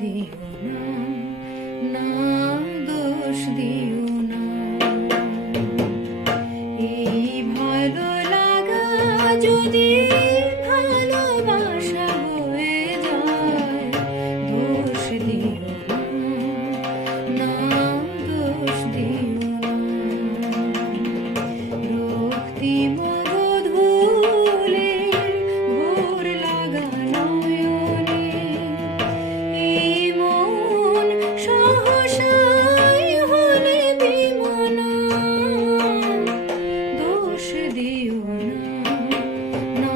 দিও না, না দোষ দিও না। এই ভালো লাগা যদি ভালোবাসা হয়ে যায়, দোষ দিও না, না দোষ দিও না। রক্তিম গোধূলির ঘোর লাগা নয়নে এই মন সহসাই হলে বিমনা, দোষ দিও না, না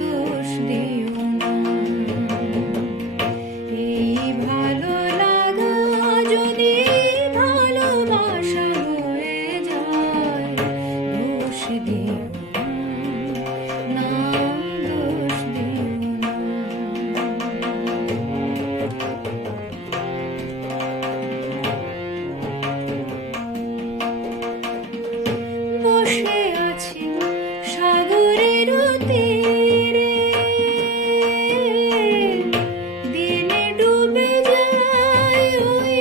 দোষ দিও না। এই ভালো লাগা যদি ভালোবাসা হয়ে যায়, দোষ দিও না, না দোষ দিও না। বসে আছি সাগরের তীরে, দিনে ডুবে যায় ওই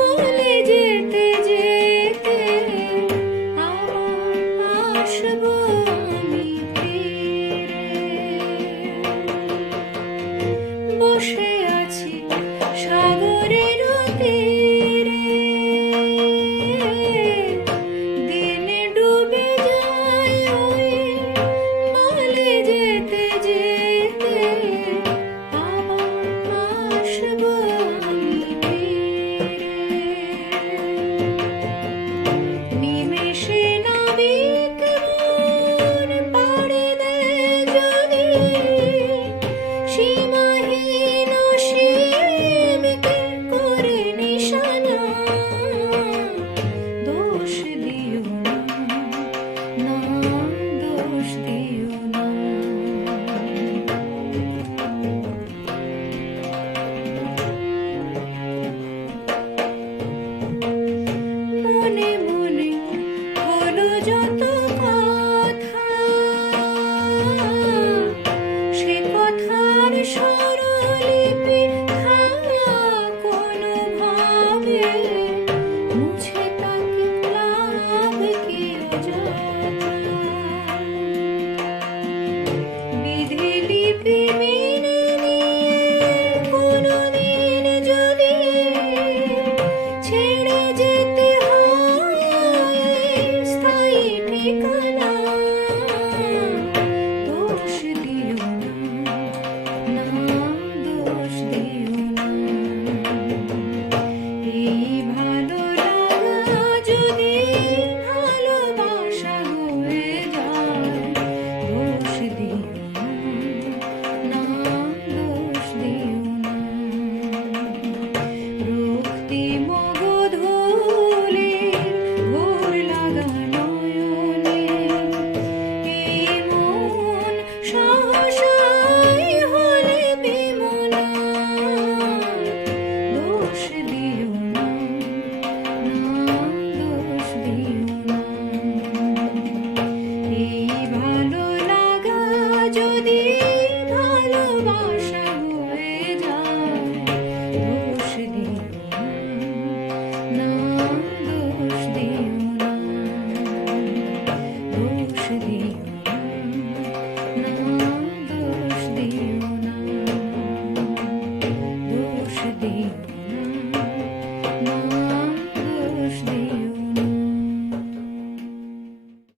বলে যেতে যেতে আবার আসবো আমি ফিরে। বসে আছি সাগরের